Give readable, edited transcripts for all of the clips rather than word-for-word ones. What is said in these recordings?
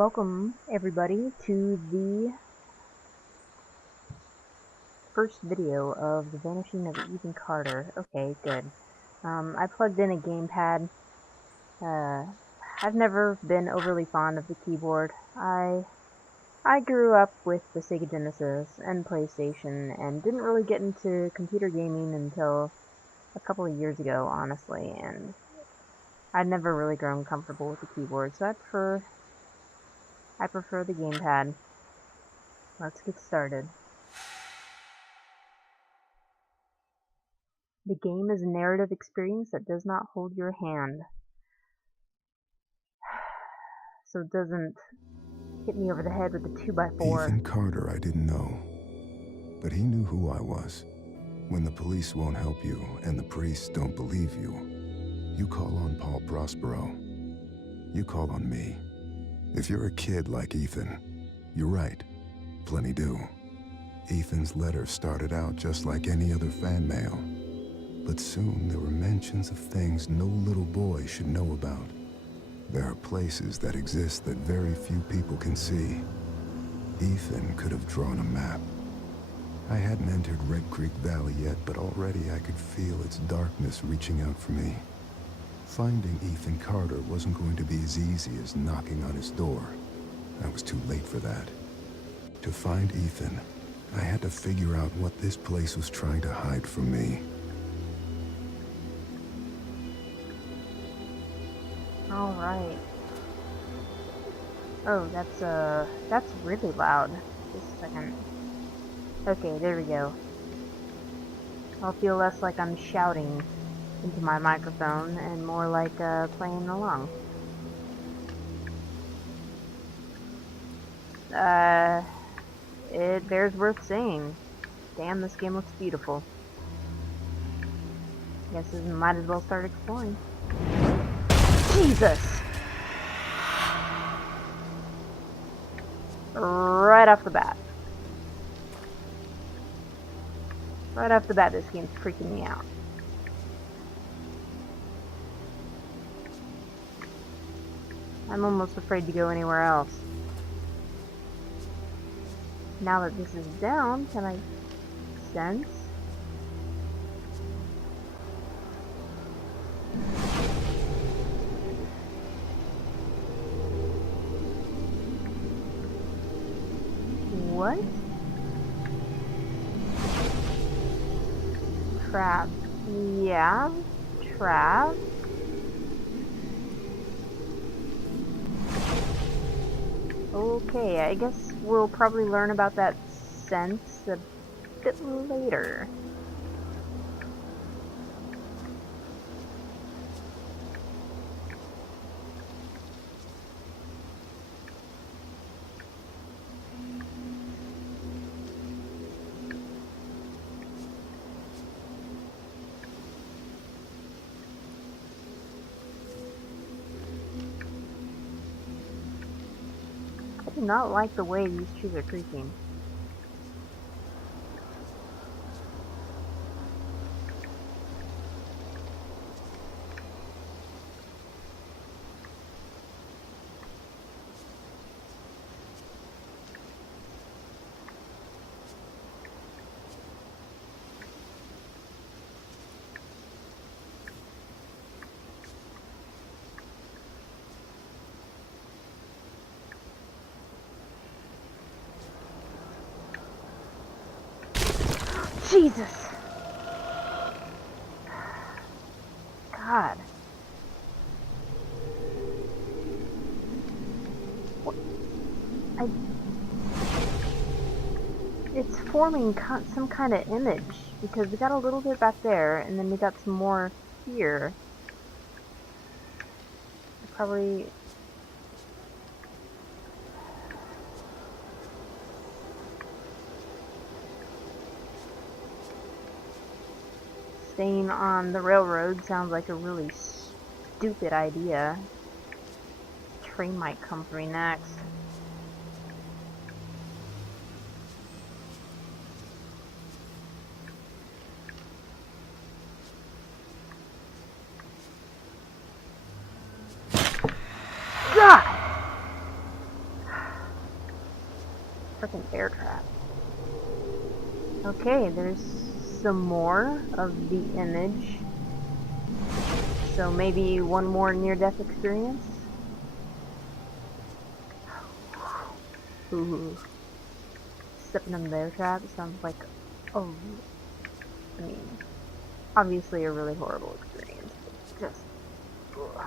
Welcome, everybody, to the first video of the Vanishing of Ethan Carter. Okay, good. I plugged in a gamepad. I've never been overly fond of the keyboard. I grew up with the Sega Genesis and PlayStation, and didn't really get into computer gaming until a couple of years ago, honestly, and I'd never really grown comfortable with the keyboard, so I prefer the gamepad. Let's get started. The game is a narrative experience that does not hold your hand. So it doesn't hit me over the head with a 2x4. Ethan Carter I didn't know, but he knew who I was. When the police won't help you and the priests don't believe you, you call on Paul Prospero. You call on me. If you're a kid like Ethan, you're right. Plenty do. Ethan's letter started out just like any other fan mail. But soon there were mentions of things no little boy should know about. There are places that exist that very few people can see. Ethan could have drawn a map. I hadn't entered Red Creek Valley yet, but already I could feel its darkness reaching out for me. Finding Ethan Carter wasn't going to be as easy as knocking on his door. I was too late for that. To find Ethan, I had to figure out what this place was trying to hide from me. Alright. Oh, that's really loud. Just a second. Okay, there we go. I'll feel less like I'm shouting into my microphone and more like playing along. It bears worth saying. Damn, this game looks beautiful. Guess we might as well start exploring. Jesus! Right off the bat. Right off the bat, this game's freaking me out. I'm almost afraid to go anywhere else. Now that this is down, can I sense? What? Trap. Yeah, trap. Okay, I guess we'll probably learn about that sense a bit later. I do not like the way these trees are creaking. Jesus! God. What? It's forming some kind of image, because we got a little bit back there, and then we got some more here. Probably... Staying on the railroad sounds like a really stupid idea. Train might come for me next. God! second bear trap. Okay, there's some more of the image. So maybe one more near-death experience? Ooh. Stepping in the bear trap sounds like, oh, I mean, obviously a really horrible experience, but just, ugh.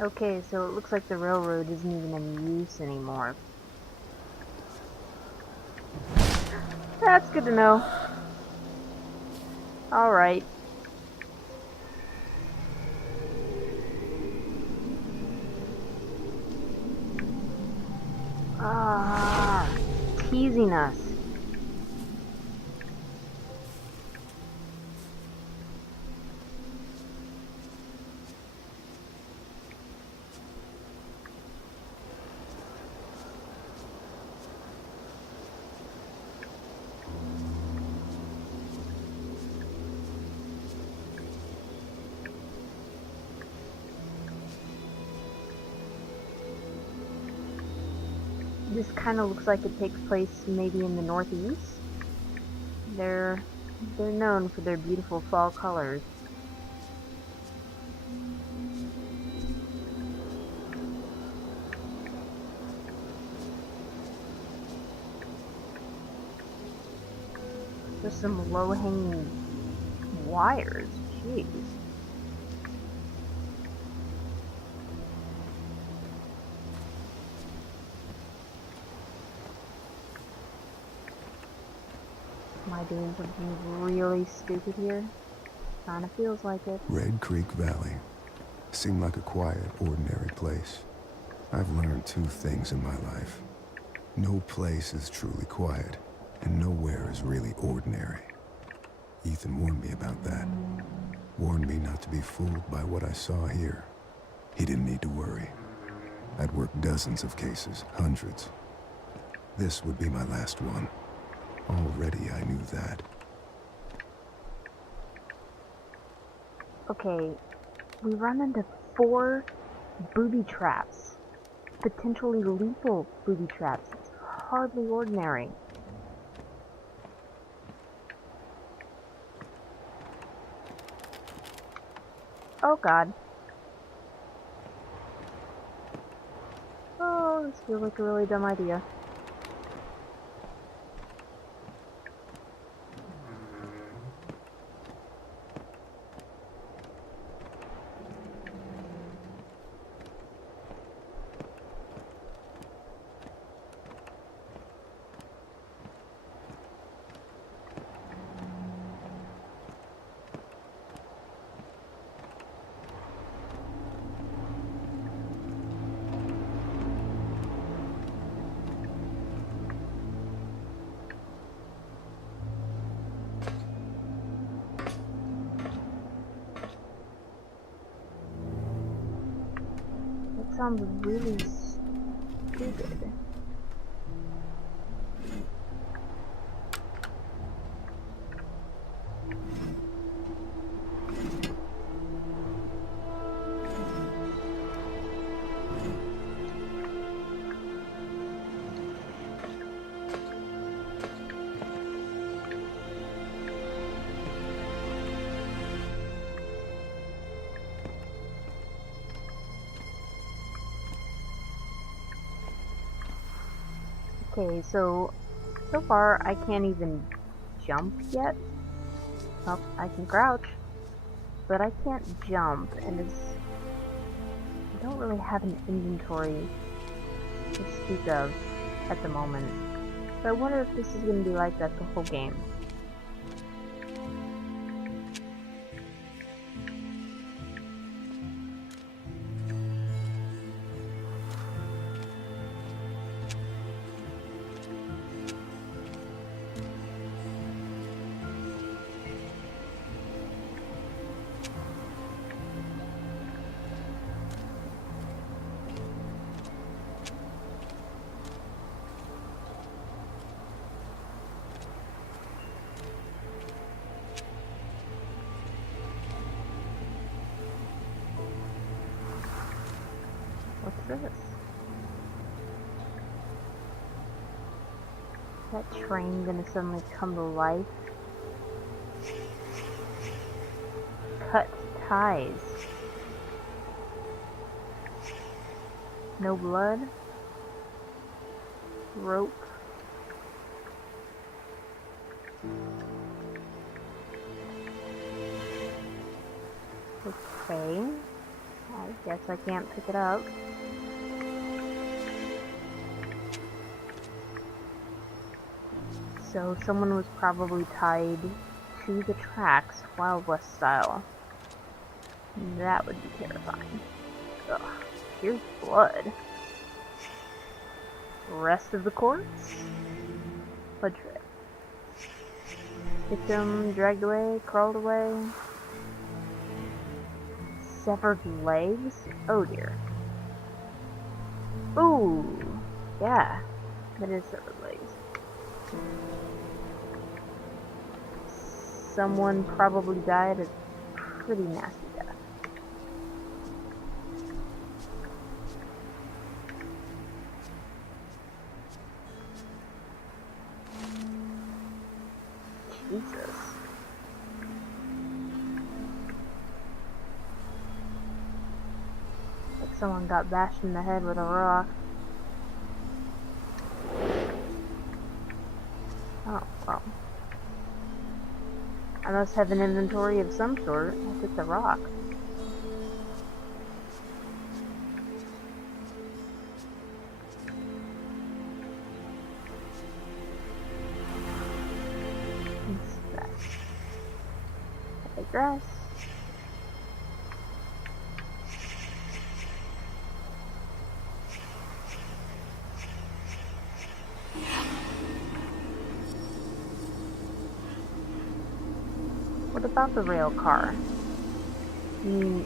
Okay, so it looks like the railroad isn't even in use anymore. That's good to know. Alright. Ah, teasing us. This kind of looks like it takes place maybe in the Northeast. They're known for their beautiful fall colors. There's some low-hanging wires. Jeez. Am I doing something really stupid here? Kinda feels like it. Red Creek Valley seemed like a quiet, ordinary place. I've learned two things in my life. No place is truly quiet, and nowhere is really ordinary. Ethan warned me about that. Warned me not to be fooled by what I saw here. He didn't need to worry. I'd worked dozens of cases, hundreds. This would be my last one. Already I knew that. Okay, we run into 4 booby traps. Potentially lethal booby traps. It's hardly ordinary. Oh god. Oh, this feels like a really dumb idea. That sounds really stupid. Okay, so far I can't even jump yet. Well, I can crouch, but I can't jump, and I don't really have an inventory to speak of at the moment. So I wonder if this is going to be like that the whole game. this? Is that train gonna suddenly come to life? Cut ties. No blood. Rope. Okay. I guess I can't pick it up. So someone was probably tied to the tracks Wild West style. That would be terrifying. Ugh. Here's blood. Rest of the corpse? Blood trail. Victim dragged away, crawled away. Severed legs? Oh dear. Ooh, yeah, that is severed legs. Someone probably died a pretty nasty death. Jesus. Like someone got bashed in the head with a rock. Oh, well. I must have an inventory of some sort. I took the rock. Inspect. I digress. What about the rail car? I mean,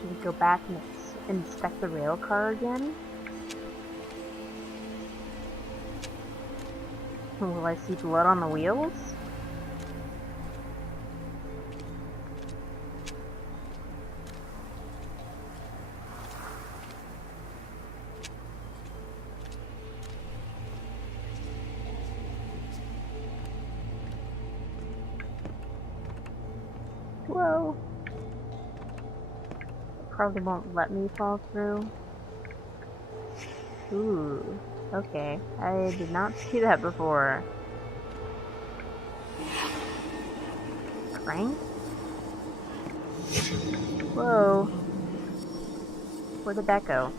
do we go back and inspect the rail car again? Will I see blood on the wheels? Whoa. It probably won't let me fall through. Ooh. Okay, I did not see that before. Crank? Whoa. Where did that go?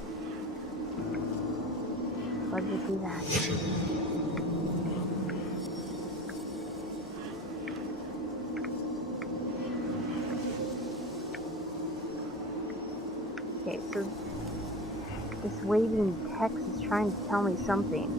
Why did it do that? Okay, so this waving text is trying to tell me something.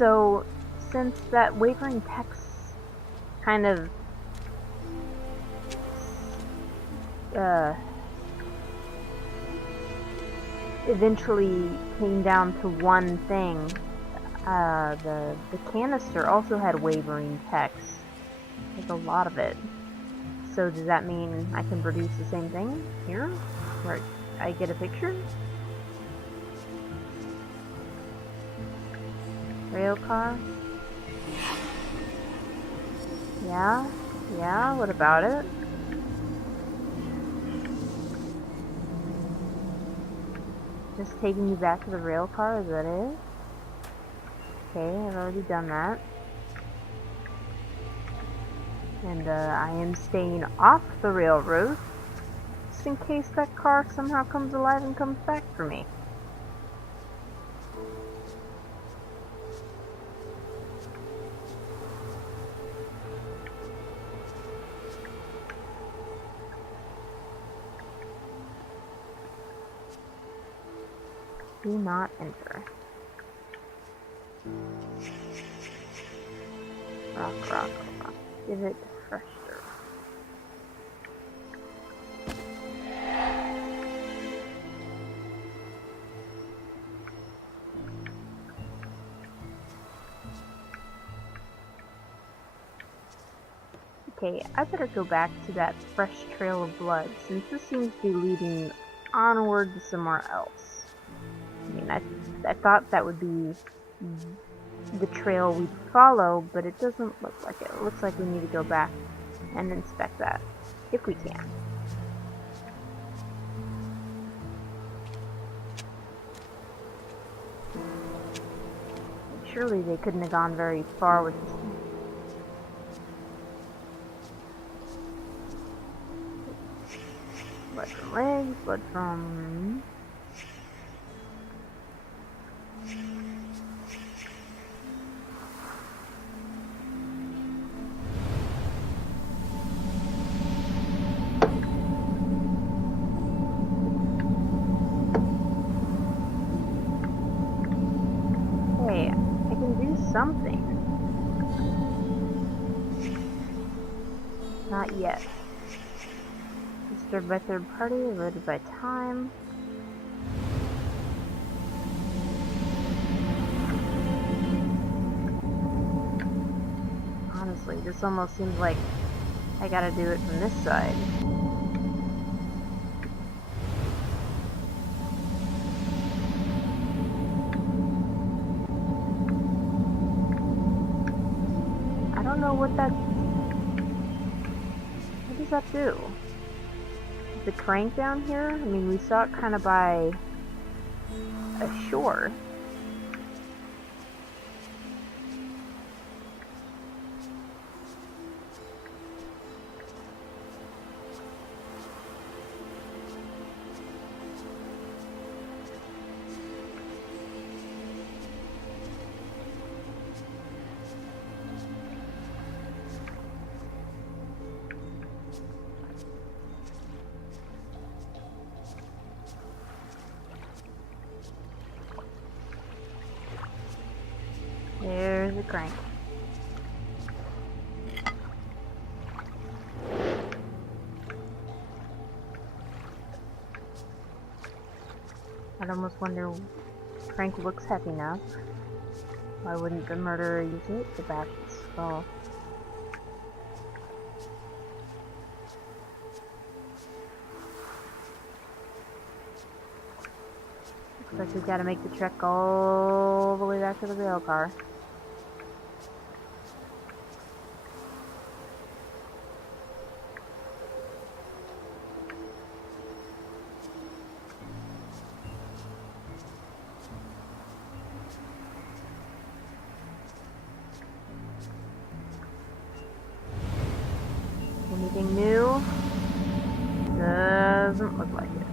So, since that wavering text kind of eventually came down to one thing, the canister also had wavering text. There's a lot of it. So does that mean I can produce the same thing here? Where I get a picture? Rail car? Yeah, what about it? Just taking you back to the rail car, is that it? Okay, I've already done that. And I am staying off the railroad, just in case that car somehow comes alive and comes back for me. Do not enter. Rock. Give it fresh dirt. Okay, I better go back to that fresh trail of blood, since this seems to be leading onward to somewhere else. I mean, I thought that would be the trail we'd follow, but it doesn't look like it. It looks like we need to go back and inspect that, if we can. Surely they couldn't have gone very far with this. Blood from legs, blood from... something. Not yet. Disturbed by third party, alerted by time. Honestly, this almost seems like I gotta do it from this side. I don't know what does that do? Is the crank down here? I mean, we saw it kind of by a shore. There's the crank. I'd almost wonder, crank looks heavy enough. Why wouldn't the murderer use it to bash the skull? Looks like we've got to make the trek all the way back to the rail car. Anything new? Doesn't look like it.